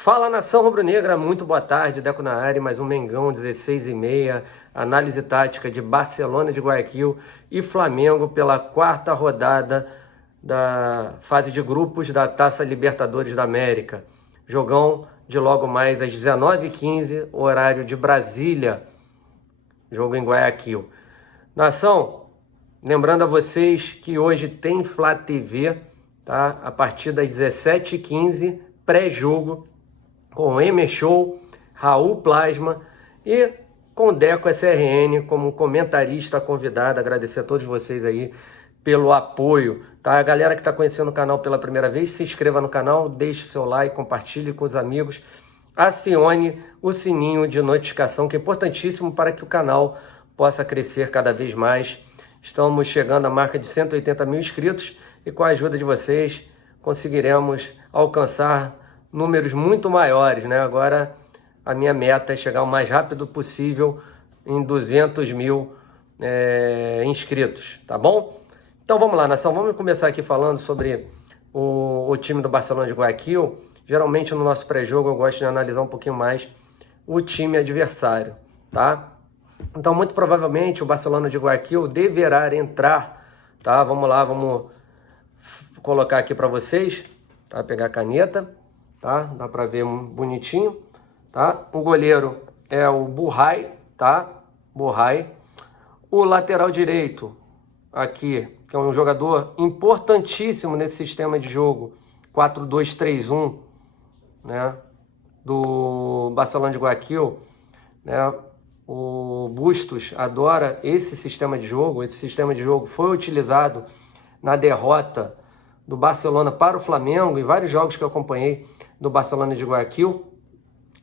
Fala, nação rubro-negra, muito boa tarde, Deco na área, mais um Mengão 16h30, análise tática de Barcelona de Guayaquil e Flamengo pela quarta rodada da fase de grupos da Taça Libertadores da América. Jogão de logo mais às 19h15, horário de Brasília, jogo em Guayaquil. Nação, lembrando a vocês que hoje tem Flá TV, tá? A partir das 17h15, pré-jogo, com o Emer Show, Raul Plasma e com o Deco SRN como comentarista convidado. Agradecer a todos vocês aí pelo apoio, tá? A galera que está conhecendo o canal pela primeira vez, se inscreva no canal, deixe seu like, compartilhe com os amigos, acione o sininho de notificação, que é importantíssimo para que o canal possa crescer cada vez mais. Estamos chegando à marca de 180 mil inscritos e com a ajuda de vocês conseguiremos alcançar números muito maiores, né? Agora a minha meta é chegar o mais rápido possível em 200 mil inscritos, tá bom? Então vamos lá, nação, vamos começar aqui falando sobre o time do Barcelona de Guayaquil. Geralmente no nosso pré-jogo eu gosto de analisar um pouquinho mais o time adversário, tá? Então muito provavelmente o Barcelona de Guayaquil deverá entrar, tá? Vamos lá, vamos colocar aqui para vocês, tá? Pegar a caneta. Tá? Dá para ver bonitinho, tá? O goleiro é o Burray, tá? Burray. O lateral direito aqui, que é um jogador importantíssimo nesse sistema de jogo 4-2-3-1, né? Do Barcelona de Guayaquil, né? O Bustos adora esse sistema de jogo. Esse sistema de jogo foi utilizado na derrota do Barcelona para o Flamengo, em vários jogos que eu acompanhei do Barcelona de Guayaquil.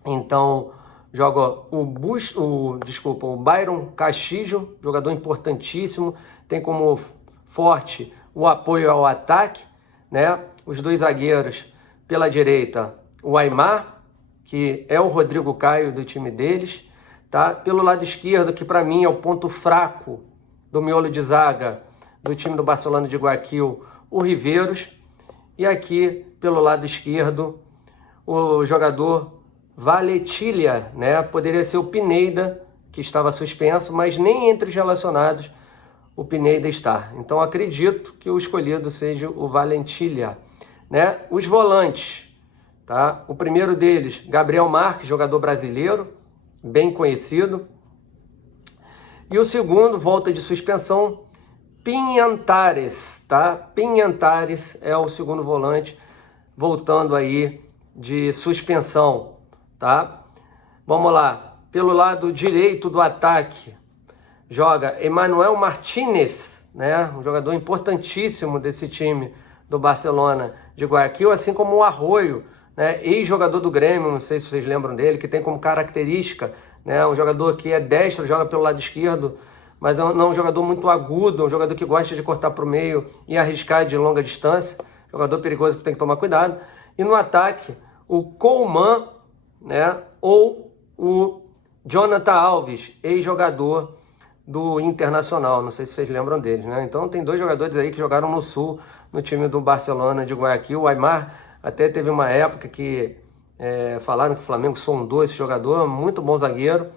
Então, joga o Byron Castillo, jogador importantíssimo, tem como forte o apoio ao ataque, né? Os dois zagueiros pela direita, o Aimar, que é o Rodrigo Caio do time deles, tá? Pelo lado esquerdo, que para mim é o ponto fraco do miolo de zaga do time do Barcelona de Guayaquil, o Riveiros. E aqui pelo lado esquerdo, o jogador Valetilha, né? Poderia ser o Pineda, que estava suspenso, mas nem entre os relacionados o Pineda está. Então acredito que o escolhido seja o Valetilha, né? Os volantes, tá? O primeiro deles, Gabriel Marques, jogador brasileiro, bem conhecido. E o segundo, volta de suspensão, Pinhantares, tá? Pinhantares é o segundo volante, voltando aí de suspensão, tá? Vamos lá, pelo lado direito do ataque, joga Emmanuel Martínez, né? Um jogador importantíssimo desse time do Barcelona de Guayaquil, assim como o Arroyo, né? Ex-jogador do Grêmio, não sei se vocês lembram dele, que tem como característica, né? Um jogador que é destro, joga pelo lado esquerdo, mas não é um jogador muito agudo, um jogador que gosta de cortar para o meio e arriscar de longa distância, jogador perigoso que tem que tomar cuidado. E no ataque, o Coleman, né, ou o Jonathan Alves, ex-jogador do Internacional, não sei se vocês lembram deles, né? Então tem dois jogadores aí que jogaram no Sul, no time do Barcelona de Guayaquil. O Aimar até teve uma época que falaram que o Flamengo sondou esse jogador, muito bom zagueiro,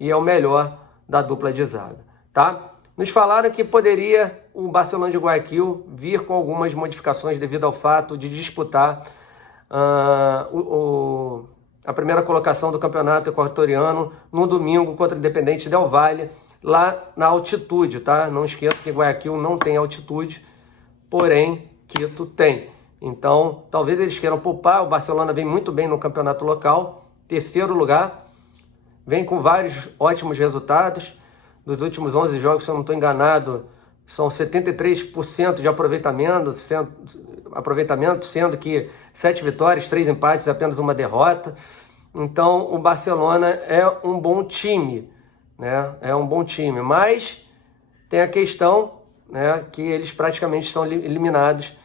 e é o melhor da dupla de zaga, tá? Nos falaram que poderia o Barcelona de Guayaquil vir com algumas modificações devido ao fato de disputar a primeira colocação do campeonato equatoriano no domingo contra o Independente Del Valle, lá na altitude, tá? Não esqueça que Guayaquil não tem altitude, porém Quito tem. Então, talvez eles queiram poupar. O Barcelona vem muito bem no campeonato local, terceiro lugar, vem com vários ótimos resultados. Dos últimos 11 jogos, se eu não estou enganado, são 73% de aproveitamento, sendo que 7 vitórias, 3 empates, apenas uma derrota. Então, o Barcelona é um bom time, né? É um bom time, mas tem a questão, né, que eles praticamente estão eliminados,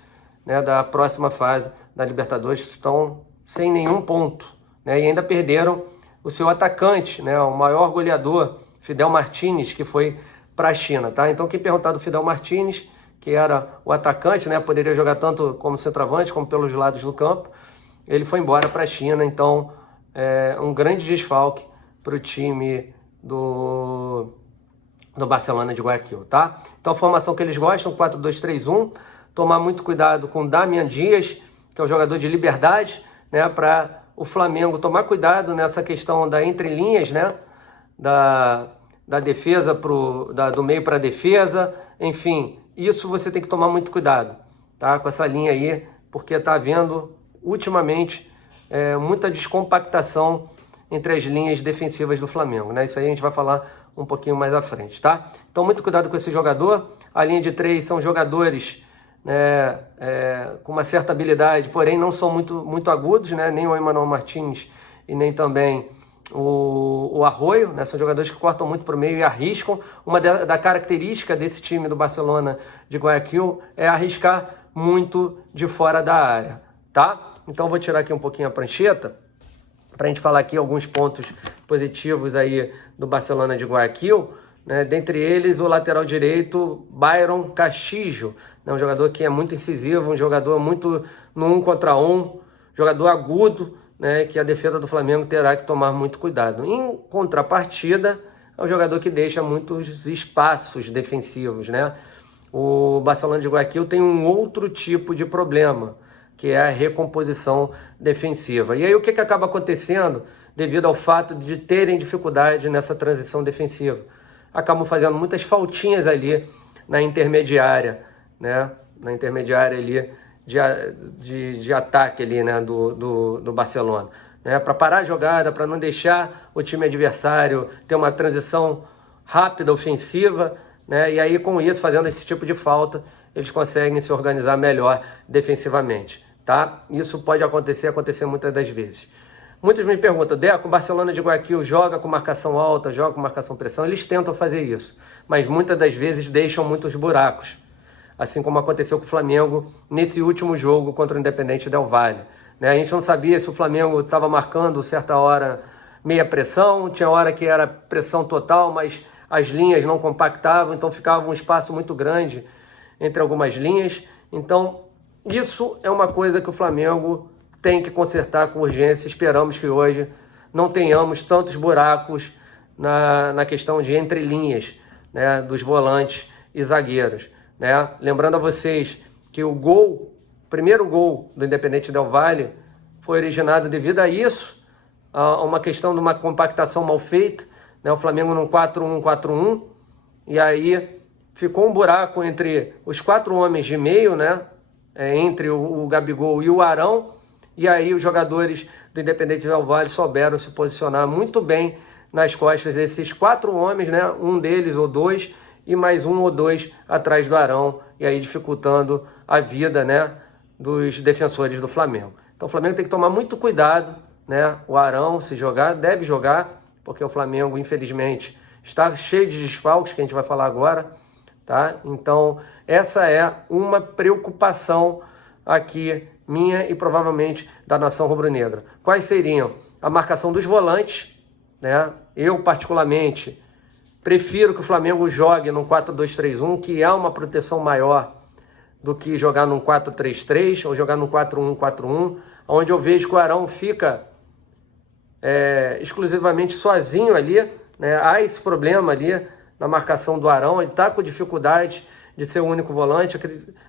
né, da próxima fase da Libertadores, estão sem nenhum ponto, né? E ainda perderam o seu atacante, né, o maior goleador, Fidel Martínez, que foi para a China, tá? Então, quem perguntar do Fidel Martínez, que era o atacante, né, poderia jogar tanto como centroavante, como pelos lados do campo, ele foi embora para a China, então é um grande desfalque para o time do Barcelona de Guayaquil, tá? Então a formação que eles gostam, 4-2-3-1, tomar muito cuidado com o Damian Dias, que é um jogador de liberdade, né, para o Flamengo tomar cuidado nessa questão da entrelinhas, né, da defesa do meio para a defesa, enfim, isso você tem que tomar muito cuidado, tá, com essa linha aí, porque está havendo ultimamente muita descompactação entre as linhas defensivas do Flamengo, né? Isso aí a gente vai falar um pouquinho mais à frente, tá? Então muito cuidado com esse jogador. A linha de 3 são jogadores, né, com uma certa habilidade, porém não são muito agudos, né? Nem o Emmanuel Martins e nem também o Arroyo, né? São jogadores que cortam muito para o meio e arriscam. Uma da característica desse time do Barcelona de Guayaquil é arriscar muito de fora da área, tá? Então vou tirar aqui um pouquinho a prancheta para a gente falar aqui alguns pontos positivos aí do Barcelona de Guayaquil, né? Dentre eles o lateral direito Byron Castillo, né? Um jogador que é muito incisivo, um jogador muito no 1 contra 1, jogador agudo, né? Que a defesa do Flamengo terá que tomar muito cuidado. Em contrapartida, é um jogador que deixa muitos espaços defensivos, né? O Barcelona de Guayaquil tem um outro tipo de problema, que é a recomposição defensiva. E aí o que acaba acontecendo devido ao fato de terem dificuldade nessa transição defensiva? Acabam fazendo muitas faltinhas ali na intermediária, né? Na intermediária ali de ataque ali, né? do Barcelona, né? Para parar a jogada, para não deixar o time adversário ter uma transição rápida, ofensiva, né? E aí com isso, fazendo esse tipo de falta, eles conseguem se organizar melhor defensivamente, tá? Isso pode acontecer muitas das vezes. Muitos me perguntam, Deco, o Barcelona de Guayaquil joga com marcação alta, joga com marcação pressão? Eles tentam fazer isso, mas muitas das vezes deixam muitos buracos, assim como aconteceu com o Flamengo nesse último jogo contra o Independente Del Valle, né? A gente não sabia se o Flamengo estava marcando certa hora meia pressão, tinha hora que era pressão total, mas as linhas não compactavam, então ficava um espaço muito grande entre algumas linhas. Então isso é uma coisa que o Flamengo tem que consertar com urgência. Esperamos que hoje não tenhamos tantos buracos na questão de entrelinhas, né, dos volantes e zagueiros, né? Lembrando a vocês que o primeiro gol do Independente Del Valle foi originado devido a isso, a uma questão de uma compactação mal feita, né? O Flamengo num 4-1-4-1, e aí ficou um buraco entre os 4 homens de meio, né? Entre o Gabigol e o Arão, e aí os jogadores do Independente Del Valle souberam se posicionar muito bem nas costas desses 4 homens, né? Um deles ou 2, e mais 1 ou 2 atrás do Arão, e aí dificultando a vida, né, dos defensores do Flamengo. Então o Flamengo tem que tomar muito cuidado, né? O Arão, se jogar, deve jogar, porque o Flamengo, infelizmente, está cheio de desfalques, que a gente vai falar agora, tá? Então essa é uma preocupação aqui minha e provavelmente da nação rubro-negra. Quais seriam? A marcação dos volantes, né? Eu particularmente prefiro que o Flamengo jogue num 4-2-3-1, que é uma proteção maior do que jogar num 4-3-3 ou jogar num 4-1-4-1, onde eu vejo que o Arão fica exclusivamente sozinho ali, né? Há esse problema ali na marcação do Arão, ele está com dificuldade de ser o único volante.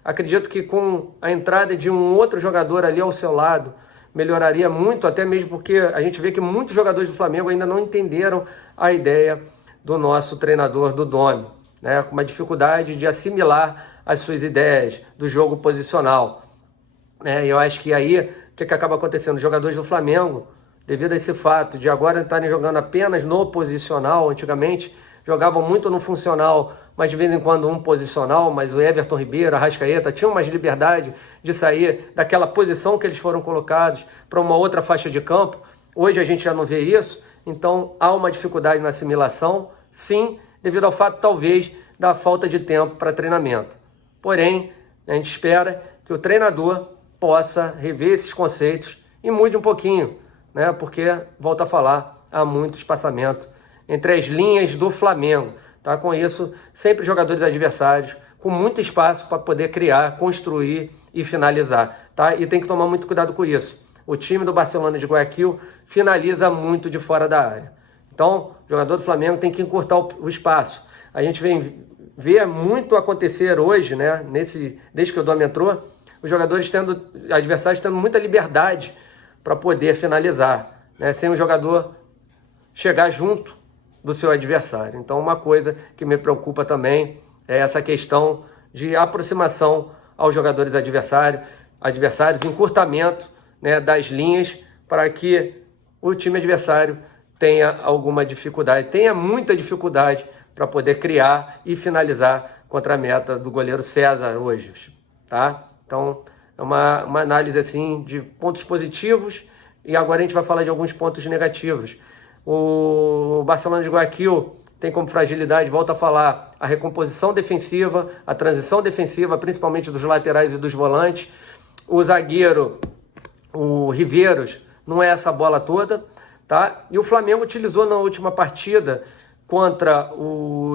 Acredito que com a entrada de um outro jogador ali ao seu lado, melhoraria muito, até mesmo porque a gente vê que muitos jogadores do Flamengo ainda não entenderam a ideia do nosso treinador, do Domi, né? Com uma dificuldade de assimilar as suas ideias do jogo posicional, né? E eu acho que aí, o que acaba acontecendo? Os jogadores do Flamengo, devido a esse fato de agora estarem jogando apenas no posicional, antigamente jogavam muito no funcional, mas de vez em quando um posicional, mas o Everton Ribeiro, a Arrascaeta, tinham mais liberdade de sair daquela posição que eles foram colocados para uma outra faixa de campo. Hoje a gente já não vê isso, então há uma dificuldade na assimilação, sim, devido ao fato, talvez, da falta de tempo para treinamento. Porém, a gente espera que o treinador possa rever esses conceitos e mude um pouquinho, né? Porque, volto a falar, há muito espaçamento entre as linhas do Flamengo, tá? Com isso, sempre jogadores adversários com muito espaço para poder criar, construir e finalizar, tá? E tem que tomar muito cuidado com isso. O time do Barcelona de Guayaquil finaliza muito de fora da área. Então, o jogador do Flamengo tem que encurtar o espaço. A gente vê muito acontecer hoje, né, desde que o Dome entrou, os jogadores adversários tendo muita liberdade para poder finalizar, né, sem o jogador chegar junto do seu adversário. Então, uma coisa que me preocupa também é essa questão de aproximação aos jogadores adversários, encurtamento, né, das linhas, para que o time adversário tenha alguma dificuldade, tenha muita dificuldade para poder criar e finalizar contra a meta do goleiro César hoje, tá? Então, é uma análise assim de pontos positivos, e agora a gente vai falar de alguns pontos negativos. O Barcelona de Guayaquil tem como fragilidade, volto a falar, a recomposição defensiva, a transição defensiva, principalmente dos laterais e dos volantes. O zagueiro, o Riveiros, não é essa bola toda, tá? E o Flamengo utilizou na última partida contra o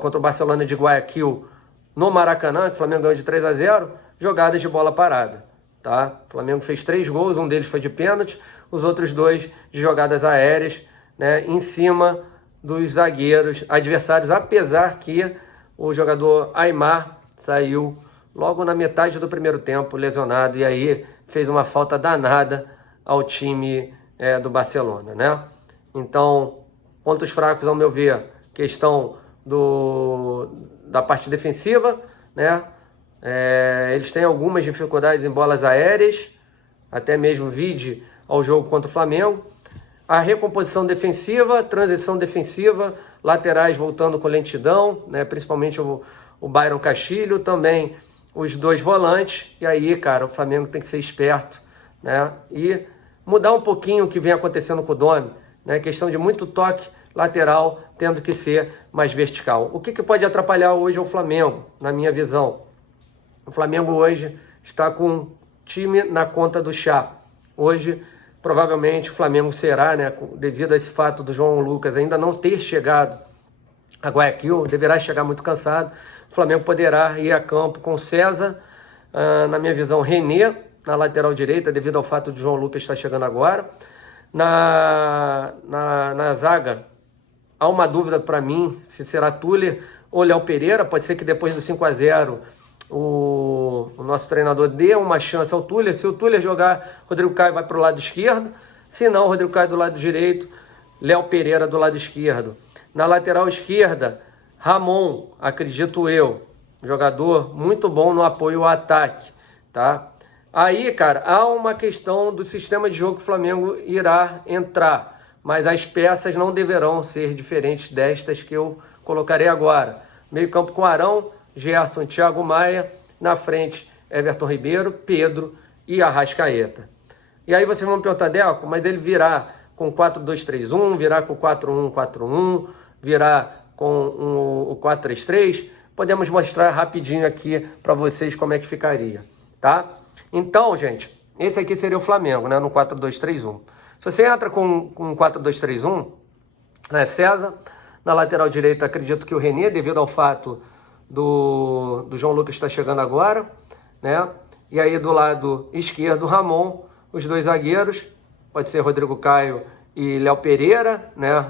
contra o Barcelona de Guayaquil no Maracanã, que o Flamengo ganhou de 3-0, jogadas de bola parada, tá? O Flamengo fez 3 gols, um deles foi de pênalti, os outros 2 de jogadas aéreas, né, em cima dos zagueiros adversários, apesar que o jogador Aimar saiu logo na metade do primeiro tempo lesionado, e aí fez uma falta danada ao time do Barcelona, né? Então, pontos fracos, ao meu ver, questão da parte defensiva, né? Eles têm algumas dificuldades em bolas aéreas, até mesmo vide ao jogo contra o Flamengo. A recomposição defensiva, transição defensiva, laterais voltando com lentidão, né? Principalmente o Byron Castilho, também os 2 volantes. E aí, cara, o Flamengo tem que ser esperto, né? E mudar um pouquinho o que vem acontecendo com o Dome, né? Questão de muito toque lateral, tendo que ser mais vertical. O que pode atrapalhar hoje o Flamengo, na minha visão? O Flamengo hoje está com um time na conta do chá. Hoje, provavelmente, o Flamengo será, né, devido a esse fato do João Lucas ainda não ter chegado a Guayaquil, deverá chegar muito cansado. O Flamengo poderá ir a campo com César, na minha visão, René, na lateral direita, devido ao fato de João Lucas estar chegando agora. Na zaga, há uma dúvida para mim, se será Tuller ou Léo Pereira. Pode ser que depois do 5-0 o nosso treinador dê uma chance ao Tuller. Se o Tuller jogar, Rodrigo Caio vai para o lado esquerdo. Se não, Rodrigo Caio do lado direito, Léo Pereira do lado esquerdo. Na lateral esquerda, Ramon, acredito eu, jogador muito bom no apoio ao ataque, tá? Aí, cara, há uma questão do sistema de jogo que o Flamengo irá entrar, mas as peças não deverão ser diferentes destas que eu colocarei agora. Meio campo com Arão, Gerson, Thiago Maia, na frente Everton Ribeiro, Pedro e Arrascaeta. E aí vocês vão me perguntar, Delco, mas ele virá com 4-2-3-1, virá com 4-1-4-1, virá com o 4-3-3? Podemos mostrar rapidinho aqui para vocês como é que ficaria, tá? Então, gente, esse aqui seria o Flamengo, né, no 4-2-3-1. Se você entra com 4-2-3-1, né, César, na lateral direita acredito que o René, devido ao fato do João Lucas estar chegando agora, né? E aí do lado esquerdo, Ramon, os 2 zagueiros, pode ser Rodrigo Caio e Léo Pereira, né?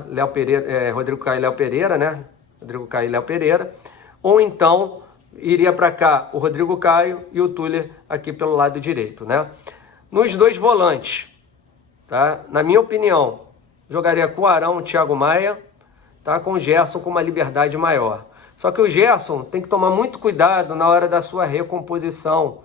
Rodrigo Caio e Léo Pereira, né? Rodrigo Caio e Léo Pereira. Ou então iria para cá o Rodrigo Caio e o Tuller aqui pelo lado direito, né? Nos 2 volantes, tá? Na minha opinião, jogaria com o Arão, o Thiago Maia, tá? Com o Gerson com uma liberdade maior. Só que o Gerson tem que tomar muito cuidado na hora da sua recomposição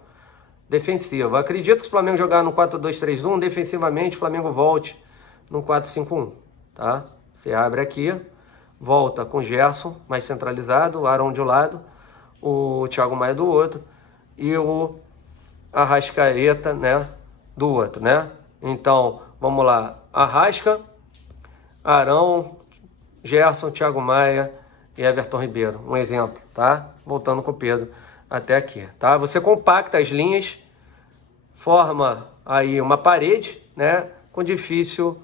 defensiva. Acredito que se o Flamengo jogar no 4-2-3-1, defensivamente o Flamengo volte no 4-5-1, tá? Você abre aqui, volta com o Gerson mais centralizado, o Arão de um lado, o Thiago Maia do outro e o Arrascaeta, né, do outro, né? Então, vamos lá. Arrasca, Arão, Gerson, Thiago Maia e Everton Ribeiro, um exemplo, tá? Voltando com o Pedro até aqui, tá? Você compacta as linhas, forma aí uma parede, né? Com difícil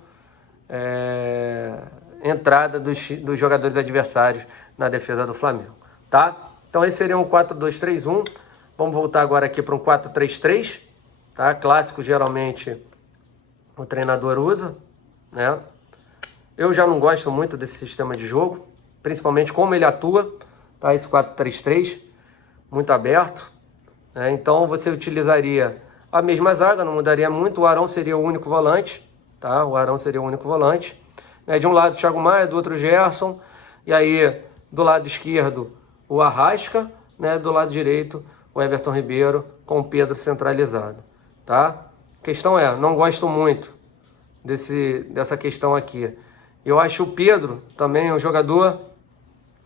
entrada dos jogadores adversários na defesa do Flamengo, tá? Então esse seria um 4-2-3-1. Vamos voltar agora aqui para um 4-3-3, tá? tá? Clássico, geralmente, o treinador usa, né? Eu já não gosto muito desse sistema de jogo, principalmente como ele atua, tá? Esse 4-3-3, muito aberto, né? Então você utilizaria a mesma zaga, não mudaria muito, o Arão seria o único volante, tá? O Arão seria o único volante, né? De um lado o Thiago Maia, do outro o Gerson, e aí do lado esquerdo o Arrasca, né? Do lado direito o Everton Ribeiro com o Pedro centralizado, tá? A questão é, não gosto muito dessa questão aqui. Eu acho o Pedro também um jogador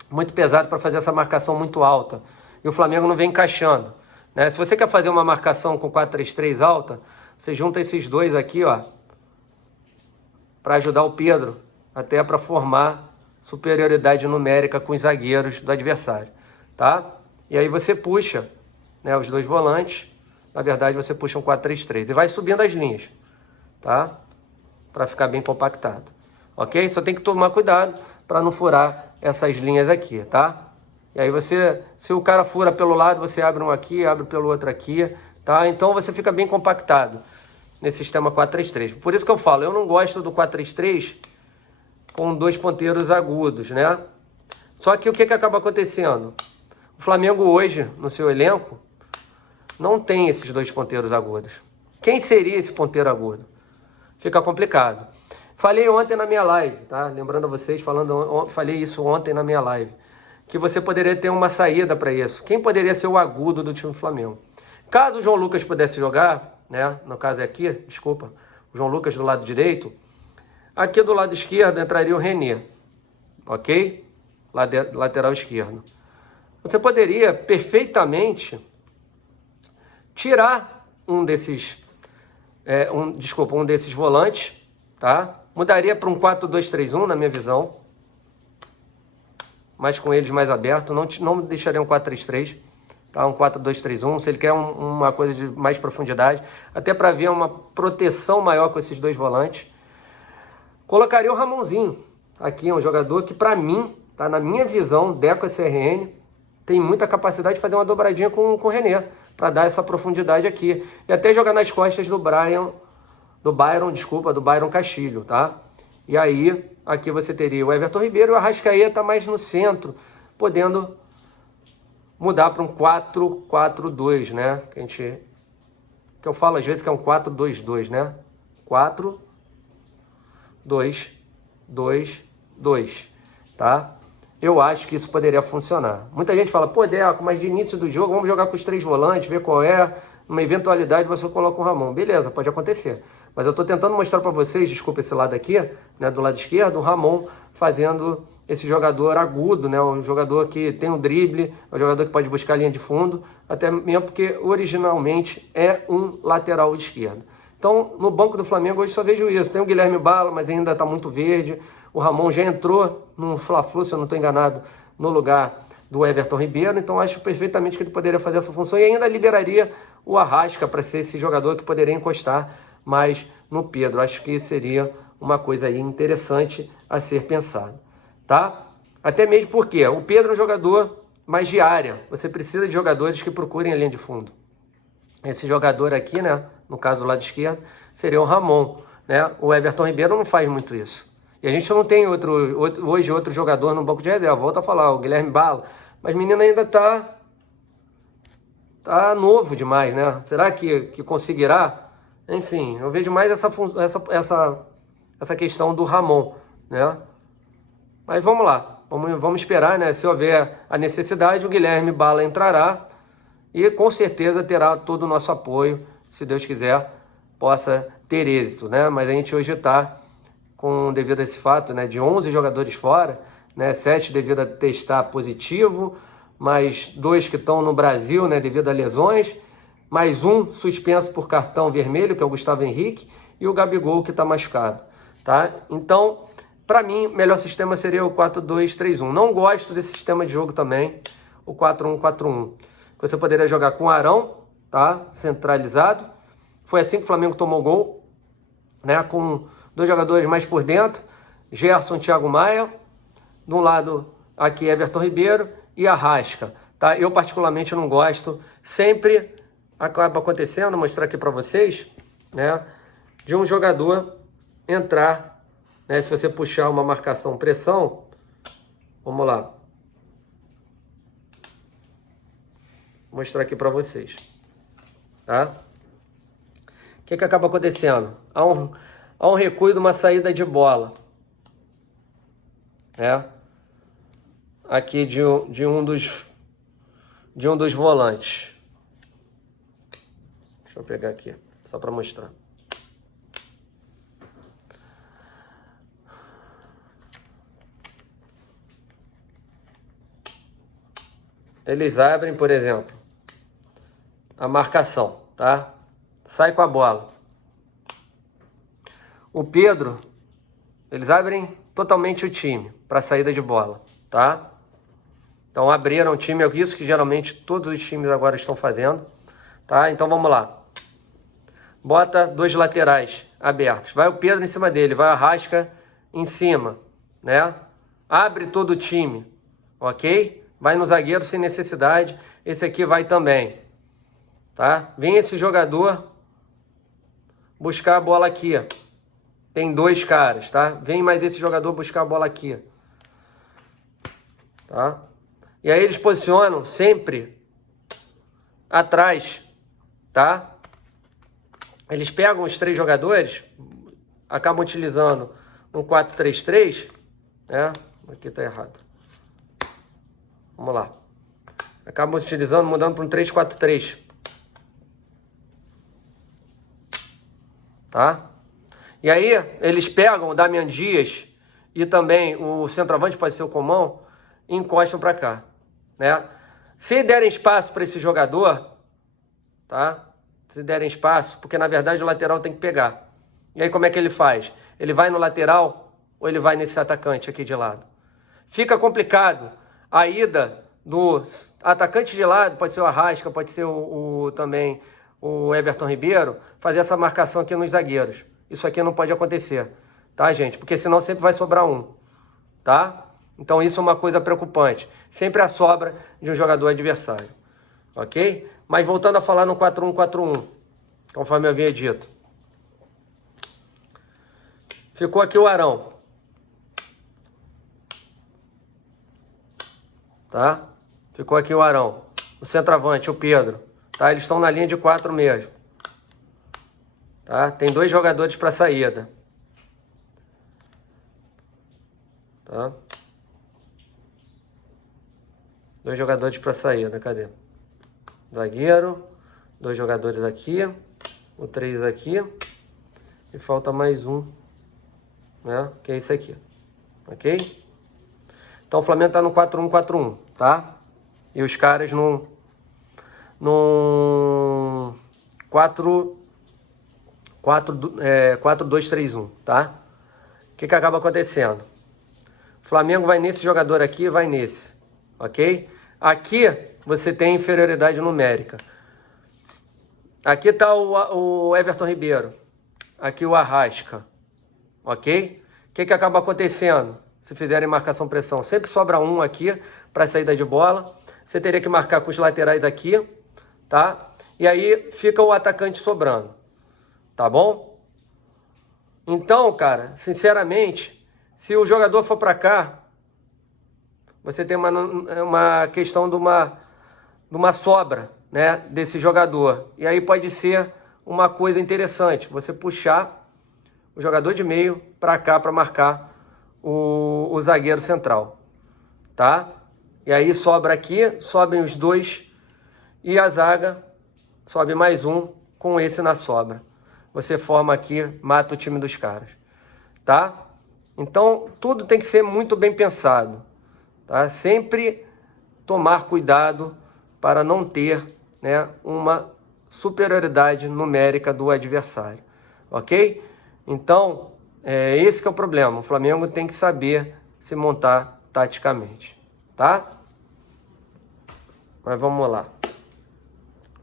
muito pesado para fazer essa marcação muito alta. E o Flamengo não vem encaixando, né? Se você quer fazer uma marcação com 4-3-3 alta, você junta esses dois aqui, ó, para ajudar o Pedro, até para formar superioridade numérica com os zagueiros do adversário, tá? E aí você puxa, né, os dois volantes, na verdade você puxa um 4-3-3 e vai subindo as linhas, tá? Para ficar bem compactado, ok? Só tem que tomar cuidado para não furar essas linhas aqui, tá? E aí você, se o cara fura pelo lado, você abre um aqui, abre pelo outro aqui, tá? Então você fica bem compactado nesse sistema 4-3-3. Por isso que eu falo, eu não gosto do 4-3-3 com dois ponteiros agudos, né? Só que o que acaba acontecendo? O Flamengo hoje, no seu elenco, não tem esses dois ponteiros agudos. Quem seria esse ponteiro agudo? Fica complicado. Falei ontem na minha live, tá? Lembrando a vocês, falei isso ontem na minha live, que você poderia ter uma saída para isso. Quem poderia ser o agudo do time do Flamengo? Caso o João Lucas pudesse jogar, né? No caso é aqui, desculpa, o João Lucas do lado direito, aqui do lado esquerdo entraria o René, ok? Lateral esquerdo. Você poderia perfeitamente tirar um desses volantes, tá? Mudaria para um 4-2-3-1 na minha visão, mas com eles mais abertos, não deixaria um 4-3-3, tá? Um 4-2-3-1, se ele quer uma coisa de mais profundidade, até para ver uma proteção maior com esses dois volantes. Colocaria o Ramonzinho aqui, um jogador que para mim, tá? Na minha visão, Deco SRN, tem muita capacidade de fazer uma dobradinha com o René, para dar essa profundidade aqui. E até jogar nas costas do Byron Castilho, tá? E aí, aqui você teria o Everton Ribeiro e o Arrascaeta mais no centro, podendo mudar para um 4-4-2, né? Que eu falo às vezes que é um 4-2-2, né? 4-2-2-2, tá? Eu acho que isso poderia funcionar. Muita gente fala, pô, Deco, mas de início do jogo, vamos jogar com os três volantes, ver qual é. Numa eventualidade você coloca o Ramon. Beleza, pode acontecer. Mas eu estou tentando mostrar para vocês, desculpa esse lado aqui, né, do lado esquerdo, o Ramon fazendo esse jogador agudo, né, um jogador que tem um drible, um jogador que pode buscar a linha de fundo, até mesmo porque originalmente é um lateral esquerdo. Então, no banco do Flamengo hoje só vejo isso. Tem o Guilherme Bala, mas ainda está muito verde. O Ramon já entrou no Fla-Flu, se eu não estou enganado, no lugar do Everton Ribeiro. Então, acho perfeitamente que ele poderia fazer essa função e ainda liberaria o Arrasca para ser esse jogador que poderia encostar mais no Pedro. Acho que seria uma coisa aí interessante a ser pensado, tá? Até mesmo porque o Pedro é um jogador mais de área. Você precisa de jogadores que procurem a linha de fundo. Esse jogador aqui, né, no caso do lado esquerdo, seria o Ramon, né? O Everton Ribeiro não faz muito isso. E a gente não tem hoje outro jogador no banco de reserva. Volto a falar, o Guilherme Bala. Mas o menino ainda tá novo demais, né? Será que conseguirá? Enfim, eu vejo mais essa questão do Ramon, né? Mas vamos lá, vamos esperar, né? Se houver a necessidade, o Guilherme Bala entrará e com certeza terá todo o nosso apoio, se Deus quiser, possa ter êxito, né? Mas a gente hoje está devido a esse fato, né, de 11 jogadores fora, né, 7 devido a testar positivo, mais 2 que estão no Brasil, né, devido a lesões, mais um suspenso por cartão vermelho, que é o Gustavo Henrique, e o Gabigol, que está machucado, tá? Então, para mim, o melhor sistema seria o 4-2-3-1. Não gosto desse sistema de jogo também, o 4-1-4-1. Você poderia jogar com o Arão, tá? Centralizado. Foi assim que o Flamengo tomou gol, né? Com 2 jogadores mais por dentro, Gerson, Thiago Maia, de um lado aqui Everton Ribeiro e Arrasca, tá? Eu particularmente não gosto, sempre acaba acontecendo, mostrar aqui para vocês, né, de um jogador entrar, né, se você puxar uma marcação pressão, vamos lá, vou mostrar aqui para vocês, tá? O que acaba acontecendo? Há um recuo de uma saída de bola, né, aqui de um dos volantes. Deixa eu pegar aqui, só para mostrar. Eles abrem, por exemplo, a marcação, tá? Sai com a bola. O Pedro, eles abrem totalmente o time para saída de bola, tá? Então abriram o time, é isso que geralmente todos os times agora estão fazendo, tá? Então vamos lá. Bota dois laterais abertos. Vai o Pedro em cima dele, vai a Arrasca em cima, né? Abre todo o time, ok? Vai no zagueiro sem necessidade. Esse aqui vai também, tá? Vem esse jogador buscar a bola aqui, ó. Tem dois caras, tá? Vem mais esse jogador buscar a bola aqui, tá? E aí eles posicionam sempre atrás, tá? Eles pegam os três jogadores, acabam utilizando um 4-3-3, né? Aqui tá errado. Vamos lá. Acabam utilizando, mudando para um 3-4-3. Tá? E aí, eles pegam o Damian Dias e também o centroavante, pode ser o Coman, e encostam para cá, né? Se derem espaço para esse jogador, tá? Se derem espaço, porque na verdade o lateral tem que pegar. E aí como é que ele faz? Ele vai no lateral ou ele vai nesse atacante aqui de lado? Fica complicado a ida do atacante de lado, pode ser o Arrasca, pode ser também o Everton Ribeiro, fazer essa marcação aqui nos zagueiros. Isso aqui não pode acontecer, tá, gente? Porque senão sempre vai sobrar um, tá? Então isso é uma coisa preocupante. Sempre a sobra de um jogador adversário, ok? Mas voltando a falar no 4-1-4-1, conforme eu havia dito. Ficou aqui o Arão, tá? Ficou aqui o Arão. O centroavante, o Pedro, tá? Eles estão na linha de 4 mesmo, tá? Tem dois jogadores para saída, tá? Dois jogadores para saída, cadê? Zagueiro, dois jogadores aqui, o 3 aqui, e falta mais um, né? Que é esse aqui, ok? Então o Flamengo tá no 4-1-4-1, tá? E os caras no 4-2-3-1, tá? O que acaba acontecendo? O Flamengo vai nesse jogador aqui e vai nesse, ok? Aqui você tem inferioridade numérica. Aqui tá o Everton Ribeiro, aqui o Arrasca, ok? O que acaba acontecendo? Se fizerem marcação-pressão, sempre sobra um aqui para saída de bola. Você teria que marcar com os laterais aqui, tá? E aí fica o atacante sobrando, tá bom? Então, cara, sinceramente, se o jogador for para cá, você tem uma questão de uma sobra, né, desse jogador. E aí pode ser uma coisa interessante, você puxar o jogador de meio para cá para marcar o zagueiro central, tá? E aí sobra aqui, sobem os dois e a zaga sobe mais um com esse na sobra. Você forma aqui, mata o time dos caras, tá? Então tudo tem que ser muito bem pensado, tá? Sempre tomar cuidado para não ter, né, uma superioridade numérica do adversário, ok? Então, esse que é o problema. O Flamengo tem que saber se montar taticamente, tá? Mas vamos lá.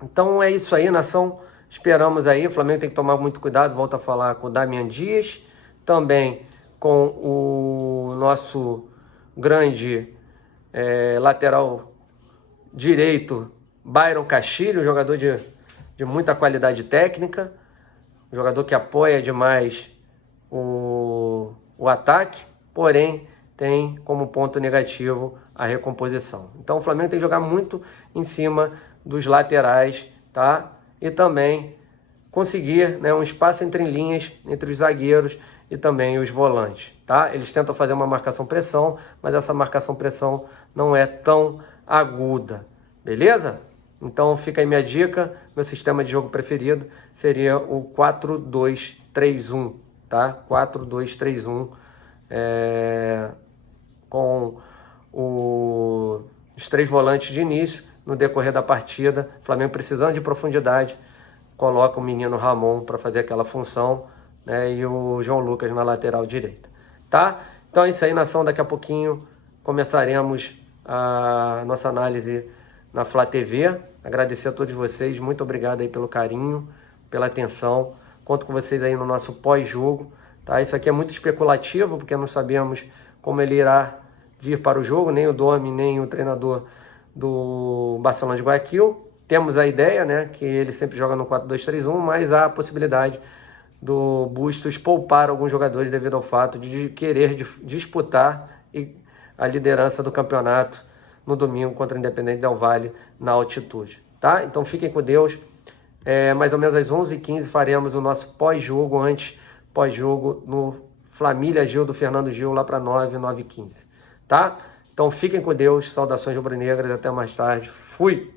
Então é isso aí, nação. Esperamos aí. O Flamengo tem que tomar muito cuidado. Volto a falar com o Damian Dias, também com o nosso grande lateral direito, Byron Castilho, jogador de muita qualidade técnica, um jogador que apoia demais o ataque, porém tem como ponto negativo a recomposição. Então o Flamengo tem que jogar muito em cima dos laterais, tá? E também conseguir, né, um espaço entre linhas, entre os zagueiros e também os volantes, tá? Eles tentam fazer uma marcação-pressão, mas essa marcação-pressão não é tão aguda, beleza? Então fica aí minha dica, meu sistema de jogo preferido seria o 4-2-3-1, tá? 4-2-3-1, com os 3 volantes de início no decorrer da partida. Flamengo precisando de profundidade, coloca o menino Ramon para fazer aquela função, né, e o João Lucas na lateral direita, tá? Então é isso aí, nação. Daqui a pouquinho começaremos a nossa análise na Flá TV. Agradecer a todos vocês, muito obrigado aí pelo carinho, pela atenção. Conto com vocês aí no nosso pós-jogo, tá? Isso aqui é muito especulativo, porque não sabemos como ele irá vir para o jogo, nem o Domi, nem o treinador do Barcelona de Guayaquil. Temos a ideia, né, que ele sempre joga no 4-2-3-1, mas há a possibilidade do Bustos poupar alguns jogadores devido ao fato de querer disputar a liderança do campeonato no domingo contra o Independente Del Valle na altitude, tá? Então fiquem com Deus. Mais ou menos às 11h15 faremos o nosso pós-jogo no Família Gil do Fernando Gil, lá para 9h15, tá? Então fiquem com Deus, saudações rubro-negras, até mais tarde, fui!